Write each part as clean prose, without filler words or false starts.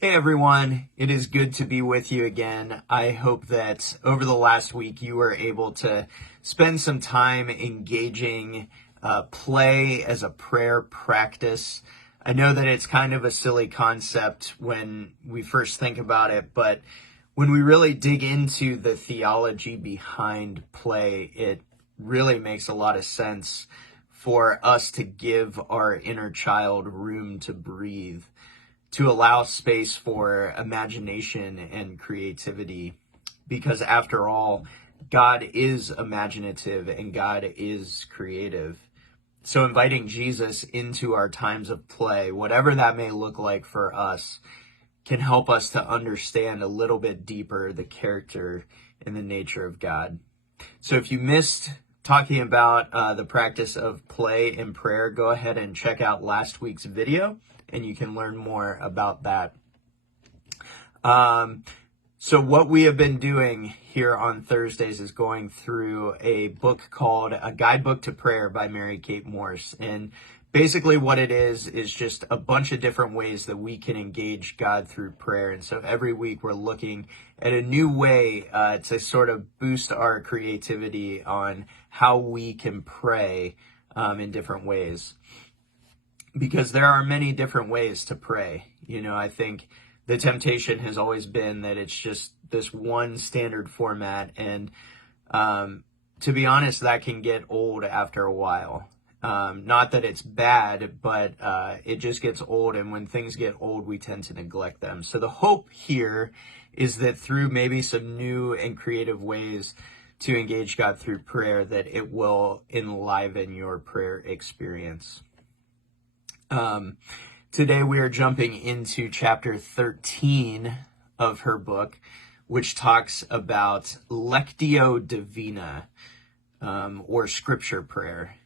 Hey everyone, it is good to be with you again. I hope that over the last week you were able to spend some time engaging play as a prayer practice. I know that it's kind of a silly concept when we first think about it, but when we really dig into the theology behind play, it really makes a lot of sense for us to give our inner child room to breathe, to allow space for imagination and creativity. Because after all, God is imaginative and God is creative. So inviting Jesus into our times of play, whatever that may look like for us, can help us to understand a little bit deeper the character and the nature of God. So if you missed talking about the practice of play and prayer, go ahead and check out last week's video and you can learn more about that. So what we have been doing here on Thursdays is going through a book called A Guidebook to Prayer by Mary Kate Morse. And basically what it is just a bunch of different ways that we can engage God through prayer. And so every week we're looking at a new way to sort of boost our creativity on how we can pray in different ways. Because there are many different ways to pray. You know, I think the temptation has always been that it's just this one standard format. And to be honest, that can get old after a while. Not that it's bad, but it just gets old. And when things get old, we tend to neglect them. So the hope here is that through maybe some new and creative ways to engage God through prayer, that it will enliven your prayer experience. Today we are jumping into chapter 13 of her book, which talks about Lectio Divina, or scripture prayer.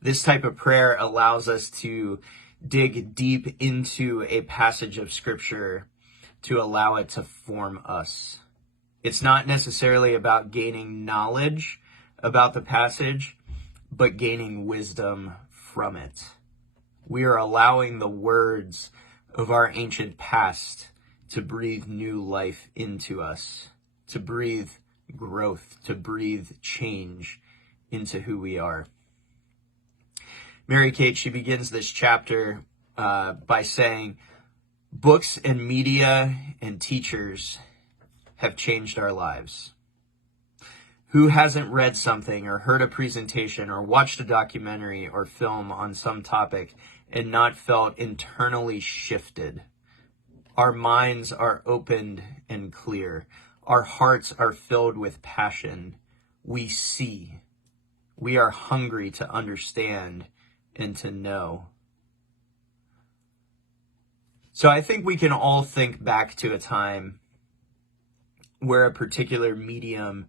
This type of prayer allows us to dig deep into a passage of scripture to allow it to form us. It's not necessarily about gaining knowledge about the passage, but gaining wisdom from it. We are allowing the words of our ancient past to breathe new life into us, to breathe growth, to breathe change into who we are. Mary Kate, she begins this chapter by saying, books and media and teachers have changed our lives. Who hasn't read something or heard a presentation or watched a documentary or film on some topic and not felt internally shifted? Our minds are opened and clear. Our hearts are filled with passion. We see. We are hungry to understand and to know. So I think we can all think back to a time where a particular medium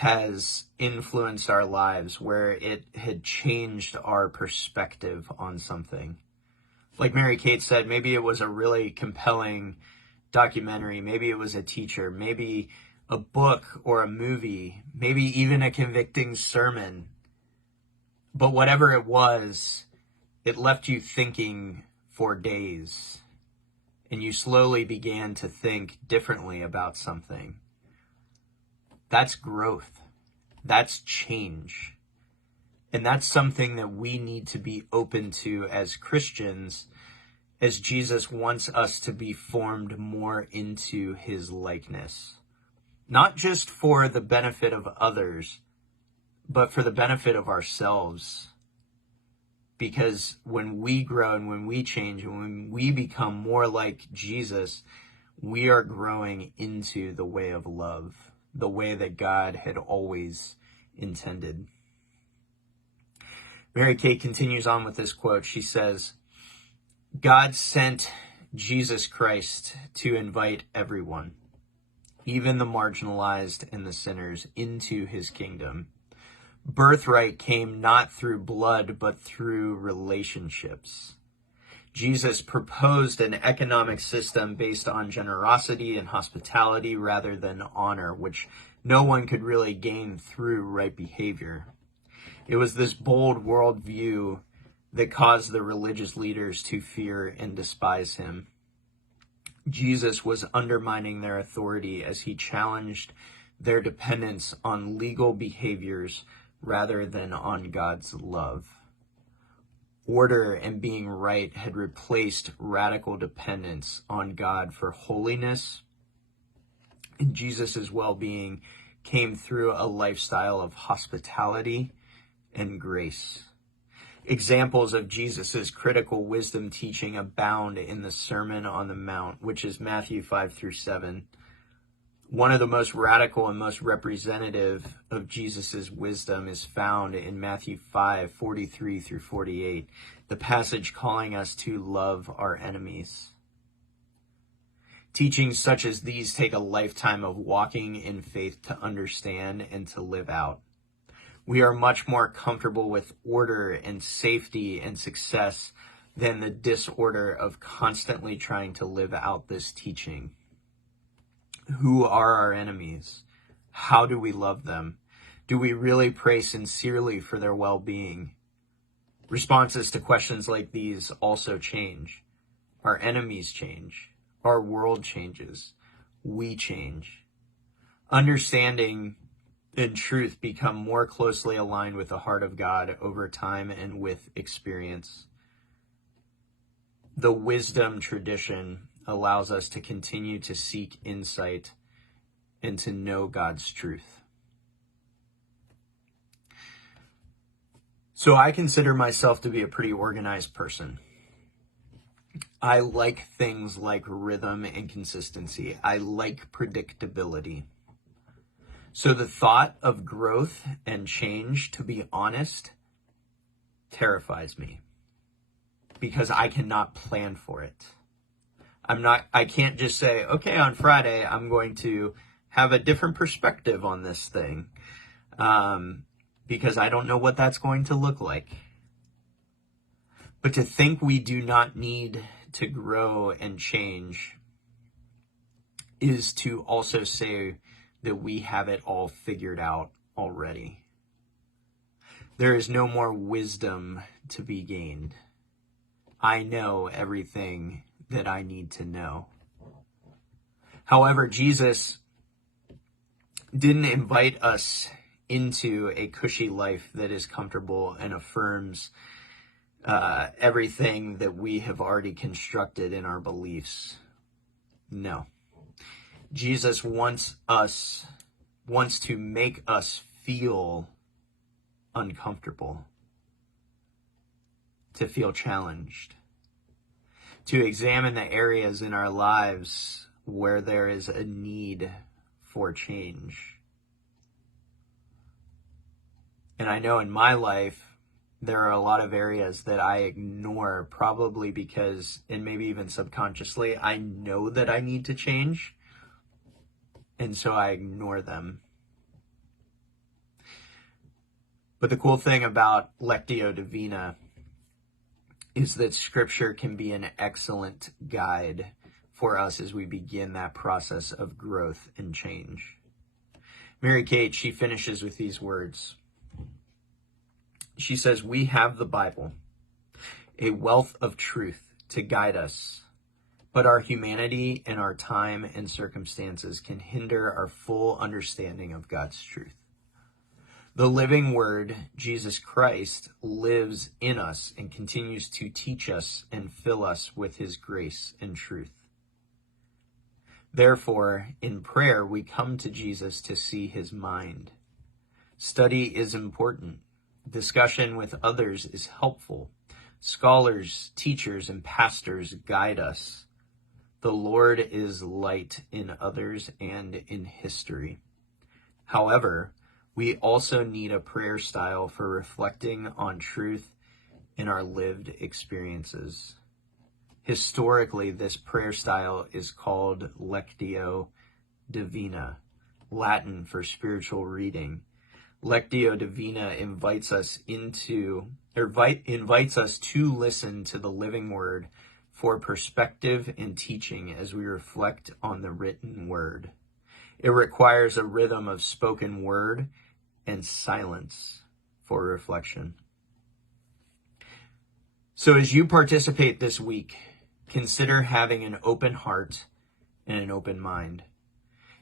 has influenced our lives, where it had changed our perspective on something. Like Mary Kate said, maybe it was a really compelling documentary, maybe it was a teacher, maybe a book or a movie, maybe even a convicting sermon. But whatever it was, it left you thinking for days, and you slowly began to think differently about something. That's growth. That's change. And that's something that we need to be open to as Christians, as Jesus wants us to be formed more into his likeness. Not just for the benefit of others, but for the benefit of ourselves. Because when we grow and when we change and when we become more like Jesus, we are growing into the way of love, the way that God had always intended. Mary Kate continues on with this quote. She says, God sent Jesus Christ to invite everyone, even the marginalized and the sinners, into his kingdom. Birthright came not through blood, but through relationships. Jesus proposed an economic system based on generosity and hospitality rather than honor, which no one could really gain through right behavior. It was this bold worldview that caused the religious leaders to fear and despise him. Jesus was undermining their authority as he challenged their dependence on legal behaviors rather than on God's love. Order and being right had replaced radical dependence on God for holiness, and Jesus' well-being came through a lifestyle of hospitality and grace. Examples of Jesus' critical wisdom teaching abound in the Sermon on the Mount, which is Matthew 5-7. One of the most radical and most representative of Jesus' wisdom is found in Matthew 5:43-48, the passage calling us to love our enemies. Teachings such as these take a lifetime of walking in faith to understand and to live out. We are much more comfortable with order and safety and success than the disorder of constantly trying to live out this teaching. Who are our enemies? How do we love them? Do we really pray sincerely for their well-being? Responses to questions like these also change. Our enemies change. Our world changes. We change. Understanding and truth become more closely aligned with the heart of God over time and with experience. The wisdom tradition allows us to continue to seek insight and to know God's truth. So I consider myself to be a pretty organized person. I like things like rhythm and consistency. I like predictability. So the thought of growth and change, to be honest, terrifies me because I cannot plan for it. I can't just say, okay, on Friday, I'm going to have a different perspective on this thing, because I don't know what that's going to look like. But to think we do not need to grow and change is to also say that we have it all figured out already. There is no more wisdom to be gained. I know everything that I need to know. However, Jesus didn't invite us into a cushy life that is comfortable and affirms everything that we have already constructed in our beliefs. No. Jesus wants to make us feel uncomfortable, to feel challenged, to examine the areas in our lives where there is a need for change. And I know in my life, there are a lot of areas that I ignore, probably because, and maybe even subconsciously, I know that I need to change, and so I ignore them. But the cool thing about Lectio Divina is that Scripture can be an excellent guide for us as we begin that process of growth and change. Mary Kate, she finishes with these words. She says, "We have the Bible, a wealth of truth to guide us, but our humanity and our time and circumstances can hinder our full understanding of God's truth. The living Word, Jesus Christ, lives in us and continues to teach us and fill us with his grace and truth. Therefore, in prayer, we come to Jesus to see his mind. Study is important. Discussion with others is helpful. Scholars, teachers, and pastors guide us. The Lord is light in others and in history. However, we also need a prayer style for reflecting on truth in our lived experiences. Historically, this prayer style is called Lectio Divina, Latin for spiritual reading. Lectio Divina invites us to listen to the living Word for perspective and teaching as we reflect on the written Word. It requires a rhythm of spoken word and silence for reflection. So as you participate this week, consider having an open heart and an open mind.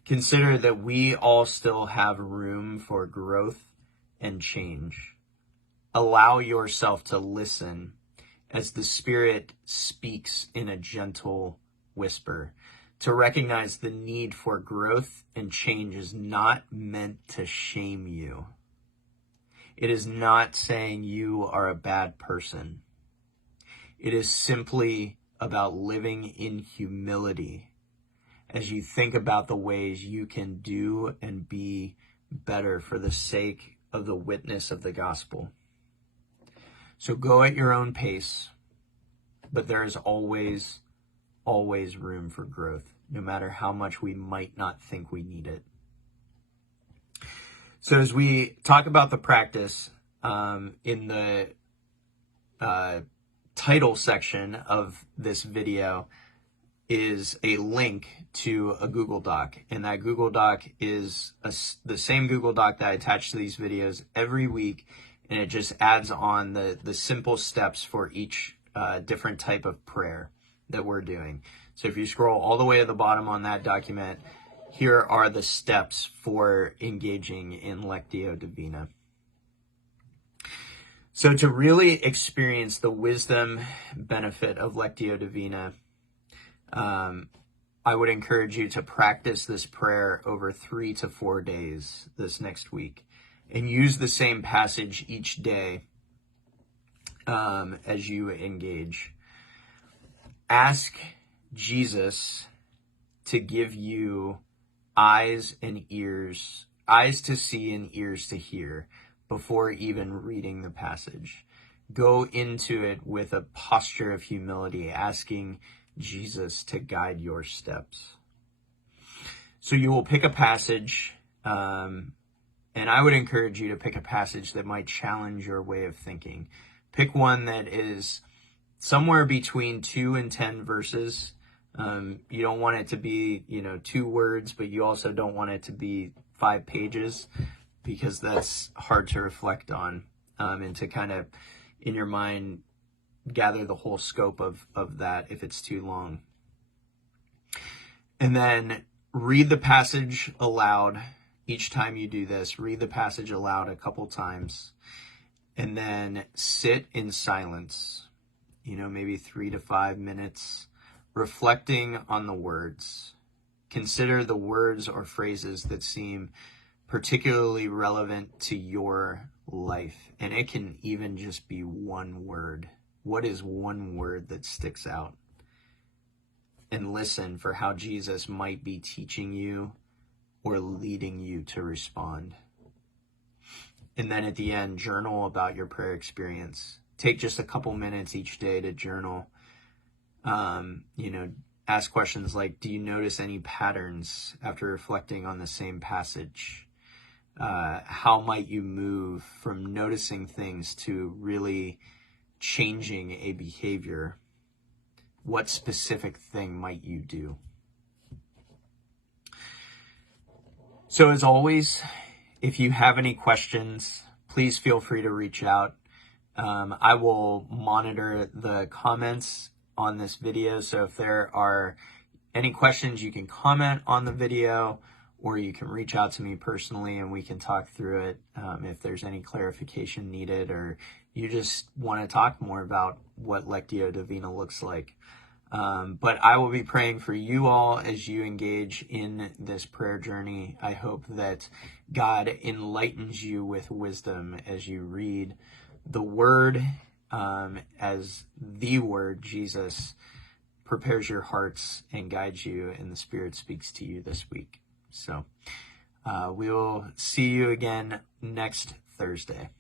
Consider that we all still have room for growth and change. Allow yourself to listen as the Spirit speaks in a gentle whisper. To recognize the need for growth and change is not meant to shame you. It is not saying you are a bad person. It is simply about living in humility as you think about the ways you can do and be better for the sake of the witness of the gospel. So go at your own pace, but there is always room for growth, no matter how much we might not think we need it. So as we talk about the practice, in the title section of this video is a link to a Google Doc. And that Google Doc is the same Google Doc that I attach to these videos every week. And it just adds on the simple steps for each different type of prayer that we're doing. So if you scroll all the way to the bottom on that document, here are the steps for engaging in Lectio Divina. So to really experience the wisdom benefit of Lectio Divina, I would encourage you to practice this prayer over 3 to 4 days this next week, and use the same passage each day as you engage. Ask Jesus to give you eyes and ears, eyes to see and ears to hear before even reading the passage. Go into it with a posture of humility, asking Jesus to guide your steps. So you will pick a passage, and I would encourage you to pick a passage that might challenge your way of thinking. Pick one that is somewhere between 2 and 10 verses. You don't want it to be, 2 words, but you also don't want it to be 5 pages, because that's hard to reflect on, and to kind of, in your mind, gather the whole scope of that if it's too long. And then read the passage aloud. Each time you do this, read the passage aloud a couple times, and then sit in silence, maybe 3 to 5 minutes, reflecting on the words. Consider the words or phrases that seem particularly relevant to your life. And it can even just be one word. What is one word that sticks out? And listen for how Jesus might be teaching you or leading you to respond. And then at the end, journal about your prayer experience. Take just a couple minutes each day to journal. Ask questions like, do you notice any patterns after reflecting on the same passage? How might you move from noticing things to really changing a behavior? What specific thing might you do? So as always, if you have any questions, please feel free to reach out. I will monitor the comments on this video. So if there are any questions, you can comment on the video, or you can reach out to me personally and we can talk through it. If there's any clarification needed, or you just want to talk more about what Lectio Divina looks like. But I will be praying for you all as you engage in this prayer journey. I hope that God enlightens you with wisdom as you read the Word, as the Word, Jesus, prepares your hearts and guides you, and the Spirit speaks to you this week. So we will see you again next Thursday.